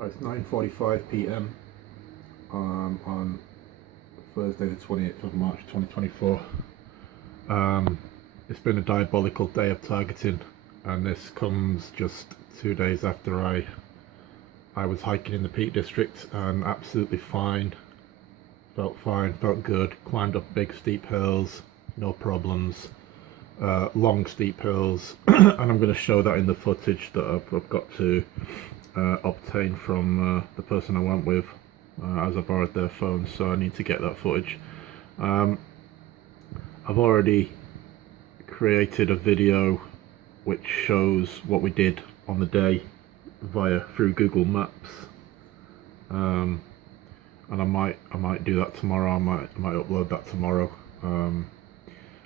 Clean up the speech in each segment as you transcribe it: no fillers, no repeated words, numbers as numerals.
It's 9:45 p.m. On Thursday, the 28th of March, 2024. It's been a diabolical day of targeting, and this comes just 2 days after I was hiking in the Peak District, and absolutely fine, felt good. Climbed up big steep hills, no problems. Long steep hills, and I'm going to show that in the footage that I've got to obtain from the person I went with, as I borrowed their phone, so I need to get that footage. I've already created a video which shows what we did on the day through Google Maps, and I might do that tomorrow. I might upload that tomorrow.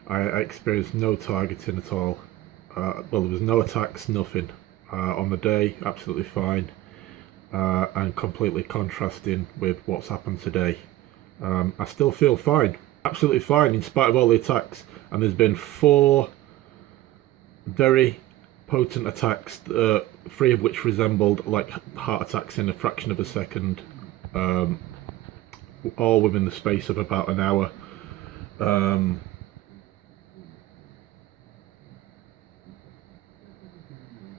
I experienced no targeting at all. Well, there was no attacks, nothing. On the day, absolutely fine, and completely contrasting with what's happened today. I still feel fine, absolutely fine, in spite of all the attacks. And there's been 4 very potent attacks, 3 of which resembled like heart attacks in a fraction of a second, all within the space of about an hour.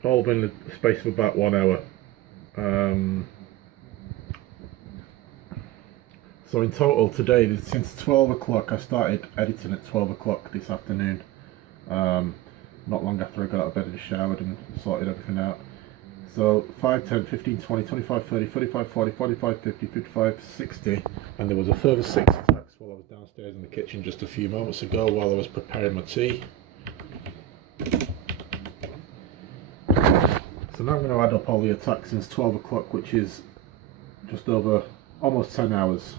All within the space of about 1 hour. So in total today, since 12 o'clock, I started editing at 12 o'clock this afternoon, not long after I got out of bed and showered and sorted everything out. So 5, 10, 15, 20, 25, 30, 35, 40, 45, 50, 55, 60, and there was a further 6 attacks while I was downstairs in the kitchen just a few moments ago while I was preparing my tea. So now I'm going to add up all the attacks since 12 o'clock, which is just over almost 10 hours.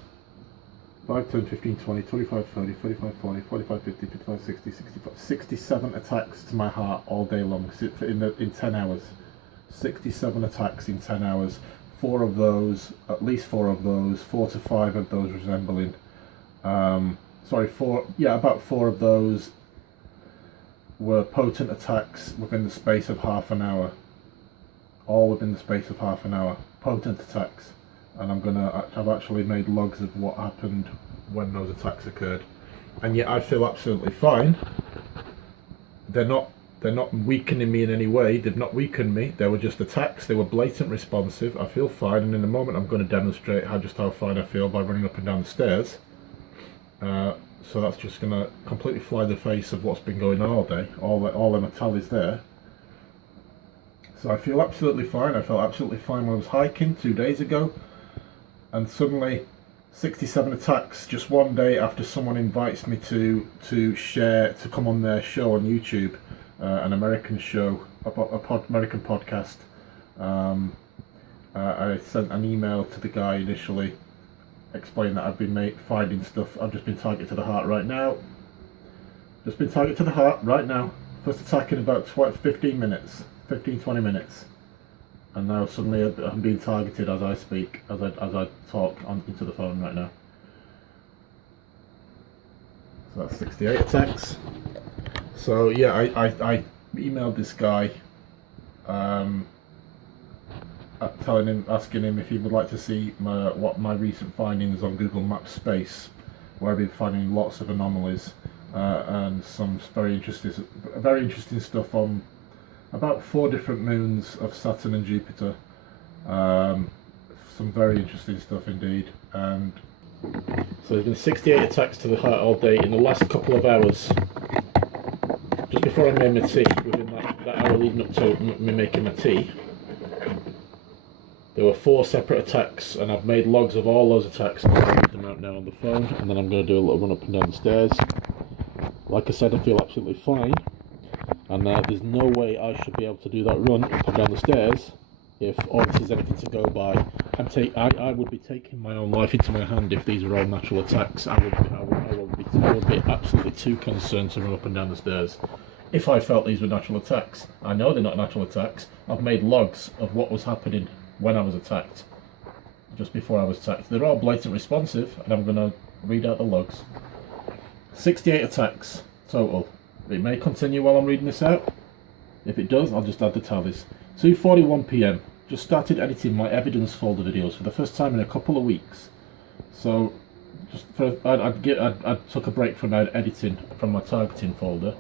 5, 10, 15, 20, 25, 30, 35, 40, 45, 50, 55, 60, 65, 67 attacks to my heart all day long in 10 hours. 67 attacks in 10 hours. 4 of those, at least 4 of those, 4 to 5 of those resembling, about 4 of those were potent attacks within the space of half an hour. All within the space of half an hour. Potent attacks. And I've actually made logs of what happened when those attacks occurred. And yet I feel absolutely fine. They're not weakening me in any way. They've not weakened me. They were just attacks. They were blatant responsive. I feel fine, and in a moment I'm going to demonstrate how fine I feel by running up and down the stairs. So that's just going to completely fly the face of what's been going on all day. All them tallies there. So I feel absolutely fine. I felt absolutely fine when I was hiking 2 days ago, and suddenly 67 attacks just one day after someone invites me to come on their show on YouTube, an American show, American podcast. I sent an email to the guy initially, explaining that I've been finding stuff. I've just been targeted to the heart right now. First attack in about 15 minutes. 15-20 minutes, and now suddenly I'm being targeted as I speak, as I talk into the phone right now. So that's 68 attacks. So yeah, I emailed this guy, asking him if he would like to see my recent findings on Google Maps Space, where I've been finding lots of anomalies, and some very interesting stuff on about 4 different moons of Saturn and Jupiter. Some very interesting stuff indeed. And so there's been 68 attacks to the heart all day in the last couple of hours. Just before I made my tea, within that hour leading up to me making my tea, there were 4 separate attacks, and I've made logs of all those attacks. I'm going to read them out now on the phone, and then I'm going to do a little run up and down the stairs. Like I said, I feel absolutely fine. And there's no way I should be able to do that run up and down the stairs if all this is anything to go by. I would be taking my own life into my hand if these were all natural attacks. I would be absolutely too concerned to run up and down the stairs if I felt these were natural attacks. I know they're not natural attacks. I've made logs of what was happening when I was attacked, just before I was attacked. They're all blatant responsive, and I'm going to read out the logs. 68 attacks total. It may continue while I'm reading this out. If it does, I'll just add the tallies. 2:41 p.m. just started editing my evidence folder videos for the first time in a couple of weeks. So just for I took a break from editing from my targeting folder,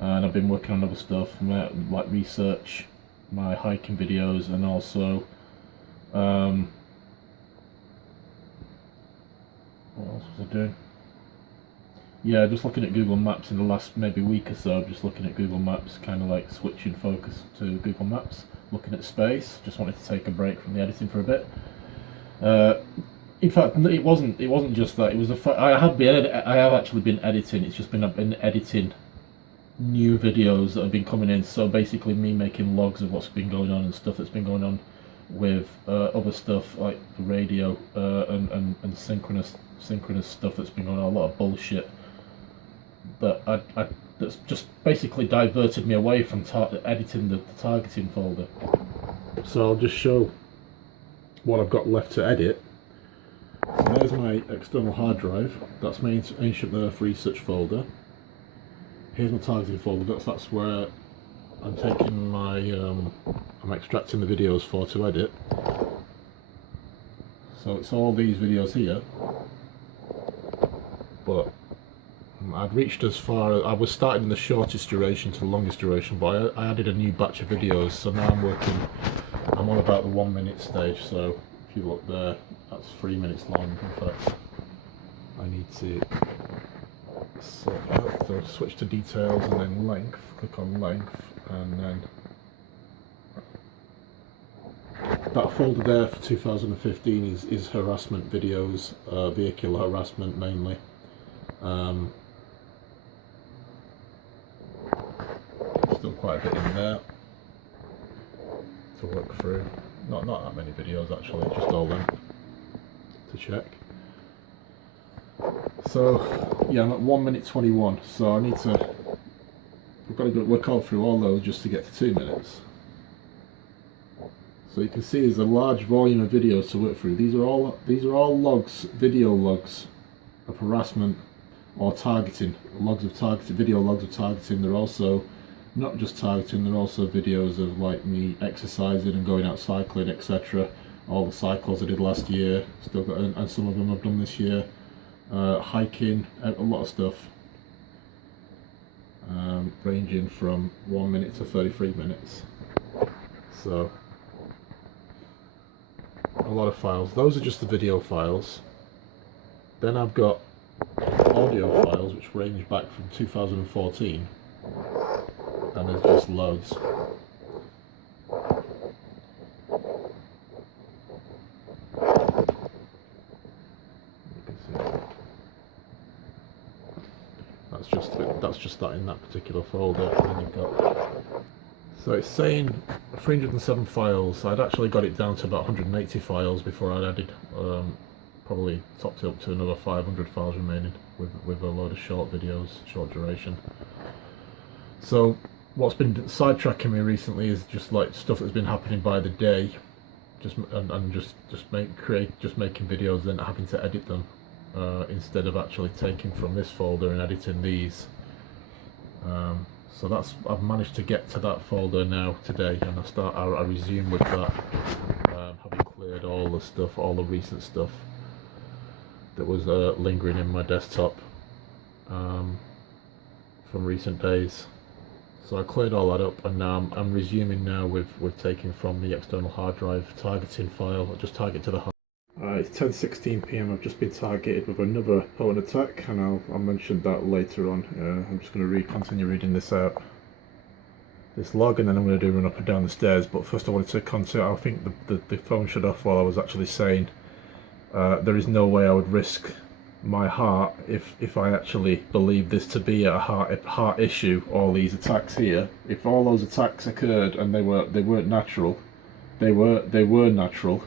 and I've been working on other stuff like research, my hiking videos, and also what else was I doing? Yeah, just looking at Google Maps in the last maybe week or so. Just looking at Google Maps, kind of like switching focus to Google Maps, looking at space. Just wanted to take a break from the editing for a bit. In fact, it wasn't just that. It was I have actually been editing. It's just I've been editing new videos that have been coming in. So basically, me making logs of what's been going on and stuff that's been going on with other stuff like the radio and synchronous stuff that's been going on. A lot of bullshit that that's just basically diverted me away from editing the targeting folder. So I'll just show what I've got left to edit. So there's my external hard drive. That's my Ancient Earth research folder. Here's my targeting folder. That's where I'm taking my I'm extracting the videos to edit. So it's all these videos here. But I'd reached as far as I was starting in the shortest duration to the longest duration, but I added a new batch of videos, so now I'm on about the 1 minute stage. So if you look there, that's 3 minutes long. In fact, I need to sort out, so switch to details and then length, click on length, and then that folder there for 2015 is harassment videos, vehicular harassment mainly. Still quite a bit in there to work through. Not that many videos actually, just all them to check. So yeah, I'm at 1 minute 21. So I've got to work all through all those just to get to 2 minutes. So you can see there's a large volume of videos to work through. These are all logs, video logs of harassment or targeting, video logs of targeting. They're also not just targeting, they're also videos of like me exercising and going out cycling, etc. All the cycles I did last year, still got, and some of them I've done this year. Hiking, a lot of stuff, ranging from 1 minute to 33 minutes. So a lot of files. Those are just the video files. Then I've got audio files which range back from 2014, and there's just loads. You can see that's just that in that particular folder. And then you've got, so it's saying 307 files. I'd actually got it down to about 180 files before I'd added, probably topped it up to another 500 files remaining with a load of short videos, short duration. So what's been sidetracking me recently is just like stuff that's been happening by the day, just making videos, then having to edit them instead of actually taking from this folder and editing these. So I've managed to get to that folder now today, and I resume with that, having cleared all the stuff, all the recent stuff that was lingering in my desktop from recent days. So I cleared all that up, and now I'm resuming now with taking from the external hard drive targeting file. I'll just target to the hard. It's 10:16 PM. I've just been targeted with another Hone attack, and I'll mention that later on. I'm just going to continue reading this out, this log, and then I'm going to do run up and down the stairs. But first I wanted to consider, I think the phone shut off while I was actually saying there is no way I would risk my heart if I actually believe this to be a heart issue. All these attacks here, if all those attacks occurred and they weren't natural, they were natural,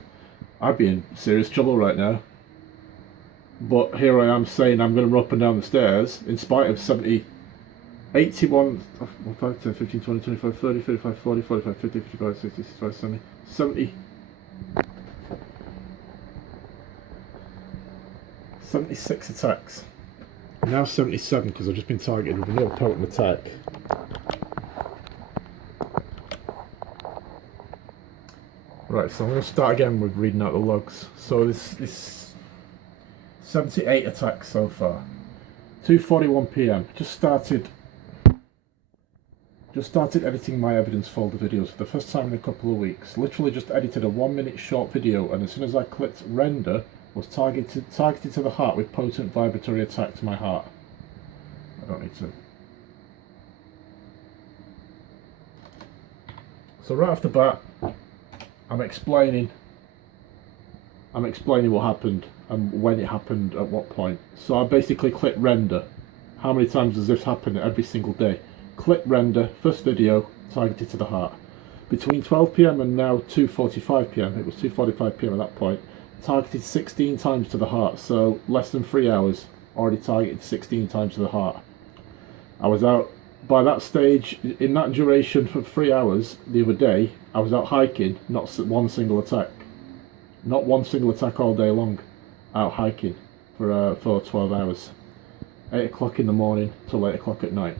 I'd be in serious trouble right now. But here I am saying I'm going to run up and down the stairs in spite of 70, 81, 5, 10, 15, 20, 25, 30, 35, 40, 45, 50, 55, 60, 65, 70, 70. 76 attacks. Now 77 because I've just been targeted with another potent attack. Right, so I'm going to start again with reading out the logs. So this 78 attacks so far. 2:41 p.m. Just started editing my evidence folder videos for the first time in a couple of weeks. Literally just edited a 1-minute short video, and as soon as I clicked render, was targeted to the heart with potent vibratory attack to my heart. I don't need to. So right off the bat, I'm explaining what happened and when it happened at what point. So I basically click render. How many times does this happen every single day? Click render, first video, targeted to the heart. Between 12 p.m. and now 2:45 p.m, it was 2:45 p.m. at that point, targeted 16 times to the heart, so less than 3 hours, already targeted 16 times to the heart. I was out, by that stage, in that duration for 3 hours the other day, I was out hiking, not one single attack. Not one single attack all day long, out hiking for 12 hours. 8 o'clock in the morning till 8 o'clock at night.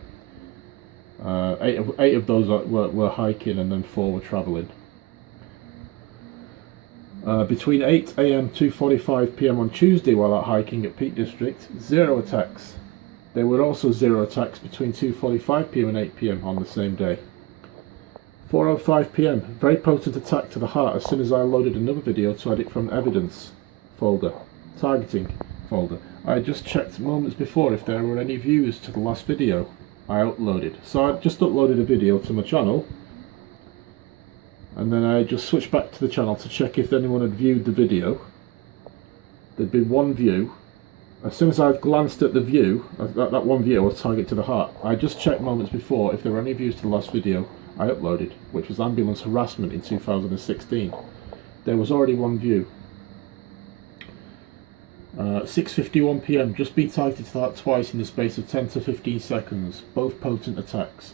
Eight of those were hiking, and then 4 were travelling. Between 8 a.m. 2:45 p.m. on Tuesday while out hiking at Peak District, 0 attacks. There were also 0 attacks between 2:45 p.m. and 8 p.m. on the same day. 4:05 p.m. Very potent attack to the heart as soon as I loaded another video to edit from evidence folder, targeting folder. I had just checked moments before if there were any views to the last video I uploaded. So I just uploaded a video to my channel, and then I just switched back to the channel to check if anyone had viewed the video. There'd been 1 view. As soon as I glanced at the view, that 1 view was target to the heart. I just checked moments before if there were any views to the last video I uploaded, which was ambulance harassment in 2016. There was already 1 view. 6:51 p.m. Just been targeted to the heart twice in the space of 10 to 15 seconds, both potent attacks.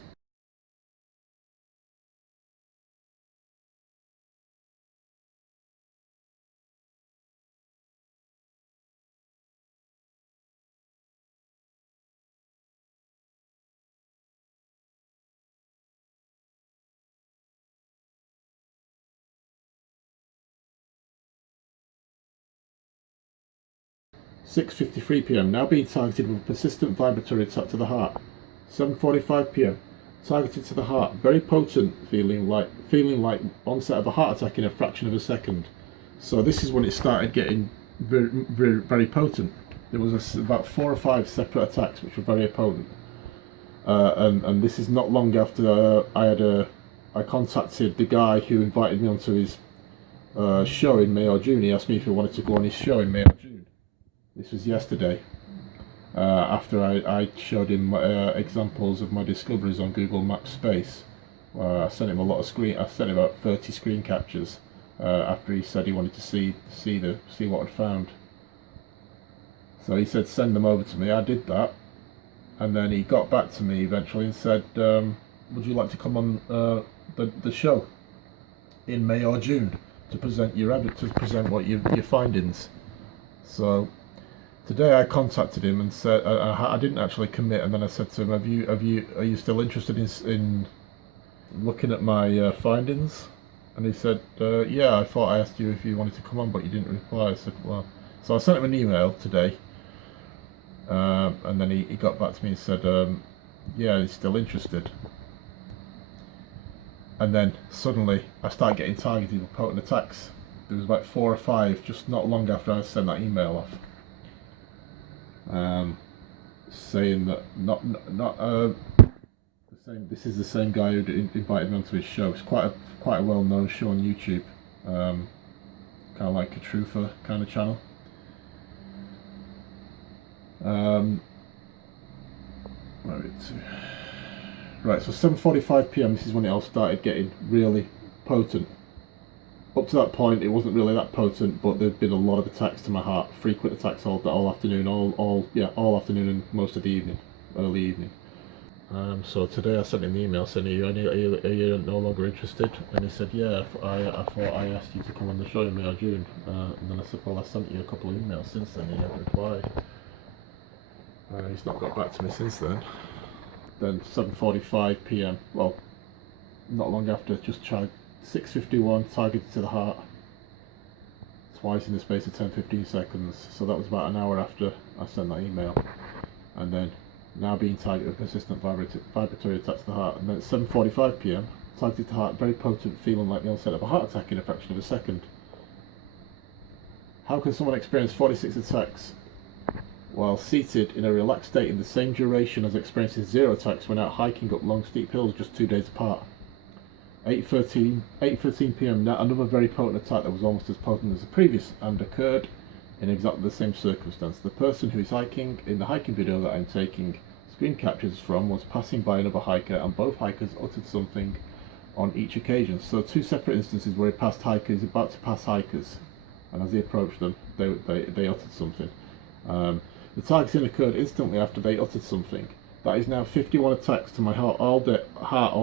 (6:53 p.m. Now being targeted with a persistent vibratory attack to the heart. 7:45 p.m. Targeted to the heart, very potent, feeling like onset of a heart attack in a fraction of a second. So this is when it started getting very potent. There was about 4 or 5 separate attacks which were very potent, and this is not long after I contacted the guy who invited me onto his show in May or June. He asked me if I wanted to go on his show in May or June. This was yesterday, after I showed him examples of my discoveries on Google Maps Space. I sent him I sent him about 30 screen captures after he said he wanted to see what I'd found. So he said send them over to me. I did that, and then he got back to me eventually and said, would you like to come on the show in May or June to present what your findings? So today I contacted him and said I didn't actually commit, and then I said to him, are you still interested in looking at my findings? And he said, yeah, I thought I asked you if you wanted to come on, but you didn't reply. I said, well, so I sent him an email today, and then he got back to me and said, yeah, he's still interested. And then suddenly I started getting targeted with potent attacks. There was about 4 or 5 just not long after I sent that email off. Saying that this is the same guy who invited me onto his show. It's quite a well-known show on YouTube, kind of like a truther kind of channel. Right, so 7:45 p.m. This is when it all started getting really potent. Up to that point, it wasn't really that potent, but there'd been a lot of attacks to my heart, frequent attacks all afternoon, all afternoon and most of the evening, early evening. So today I sent him an email saying, are you no longer interested? And he said, yeah, I thought I asked you to come on the show in May or June. And then I said, well, I sent you a couple of emails since then, you never replied. He's not got back to me since then. Then 7:45 p.m, well, not long after, just tried 6:51, targeted to the heart twice in the space of 10-15 seconds. So that was about an hour after I sent that email. And then now being targeted with persistent vibratory attack to the heart. And then at 7:45 p.m, targeted to the heart, very potent, feeling like the onset of a heart attack in a fraction of a second. How can someone experience 46 attacks while seated in a relaxed state in the same duration as experiencing 0 attacks when out hiking up long steep hills just 2 days apart? 8:13 p.m. Now another very potent attack that was almost as potent as the previous and occurred in exactly the same circumstance. The person who is hiking in the hiking video that I'm taking screen captures from was passing by another hiker, and both hikers uttered something on each occasion. So 2 separate instances where he passed hikers, about to pass hikers, and as he approached them, they uttered something. The targeting occurred instantly after they uttered something. That is now 51 attacks to my heart all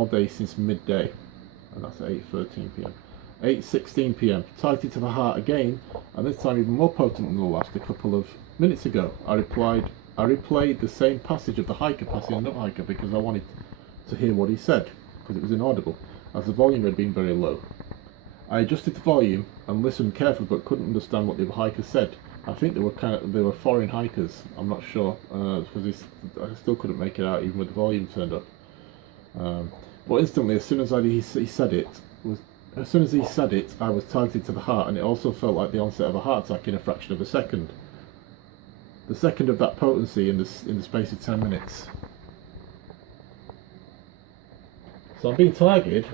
day since midday. And that's at 8:13 p.m. 8:16 p.m. targeted to the heart again, and this time even more potent than the last a couple of minutes ago. I replayed the same passage of the hiker passing another hiker because I wanted to hear what he said, because it was inaudible, as the volume had been very low. I adjusted the volume and listened carefully, but couldn't understand what the other hiker said. I think they were foreign hikers. I'm not sure, because I still couldn't make it out even with the volume turned up. But instantly, as soon as he said it, I was targeted to the heart, and it also felt like the onset of a heart attack in a fraction of a second. The second of that potency in the space of 10 minutes. So I'm being targeted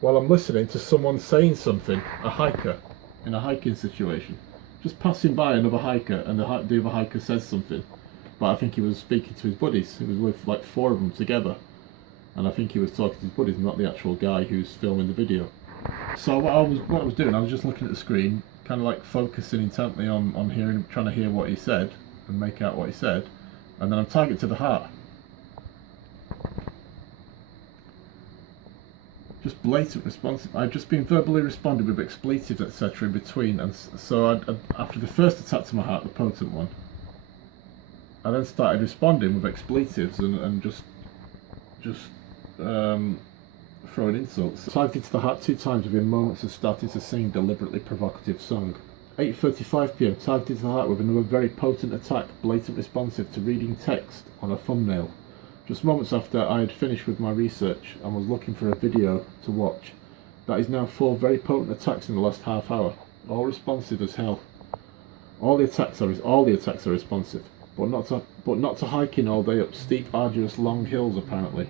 while I'm listening to someone saying something, a hiker, in a hiking situation. Just passing by another hiker, and the other hiker says something. But I think he was speaking to his buddies. He was with like 4 of them together. And I think he was talking to his buddies, not the actual guy who's filming the video. So what I was doing, I was just looking at the screen, kind of like focusing intently on hearing, trying to hear what he said and make out what he said, and then I'm targeted to the heart. Just blatant response. I'd just been verbally responded with expletives, etc. in between, and so after the first attack to my heart, the potent one, I then started responding with expletives and just throwing insults. Targeted to the heart 2 times within moments of starting to sing deliberately provocative song. 8:35 p.m. targeted to the heart with another very potent attack, blatant responsive to reading text on a thumbnail. Just moments after I had finished with my research and was looking for a video to watch. That is now 4 very potent attacks in the last half hour, all responsive as hell. All the attacks are responsive, but not to hiking all day up steep, arduous, long hills apparently.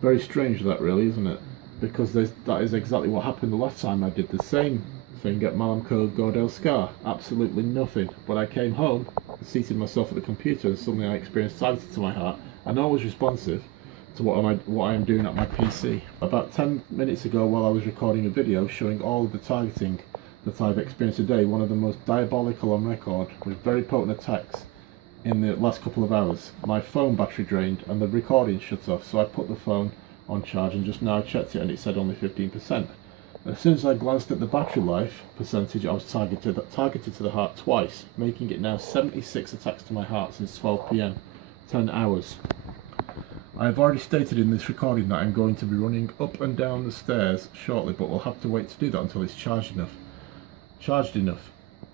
Very strange that, really, isn't it? Because that is exactly what happened the last time I did the same thing at Malam Cove Gordel Scar. Absolutely nothing. But I came home, seated myself at the computer, and suddenly I experienced targeted to my heart, and I was responsive to what I am doing at my PC. About 10 minutes ago, while I was recording a video showing all of the targeting that I've experienced today, one of the most diabolical on record, with very potent attacks in the last couple of hours, my phone battery drained and the recording shut off, so I put the phone on charge and just now checked it and it said only 15%. As soon as I glanced at the battery life percentage, I was targeted to the heart twice, making it now 76 attacks to my heart since 12 p.m, 10 hours. I have already stated in this recording that I'm going to be running up and down the stairs shortly, but we'll have to wait to do that until it's charged enough.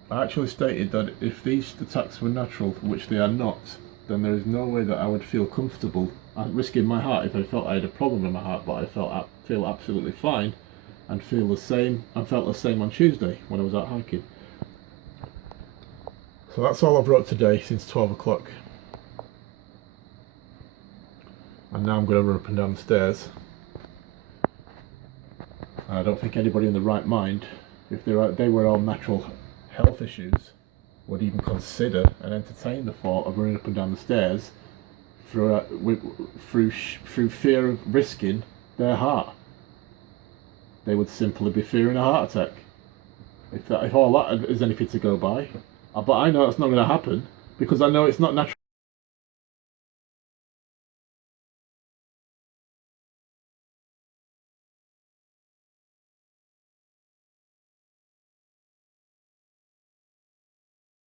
I actually stated that if these attacks were natural, which they are not, then there is no way that I would feel comfortable risking my heart if I felt I had a problem with my heart, but I feel absolutely fine and felt the same on Tuesday when I was out hiking. So that's all I've wrote today since 12 o'clock. And now I'm going to run up and down the stairs. I don't think anybody in the right mind, if they were all natural health issues, would even consider and entertain the thought of running up and down the stairs through fear of risking their heart. They would simply be fearing a heart attack. If all that is anything to go by. But I know it's not going to happen because I know it's not natural.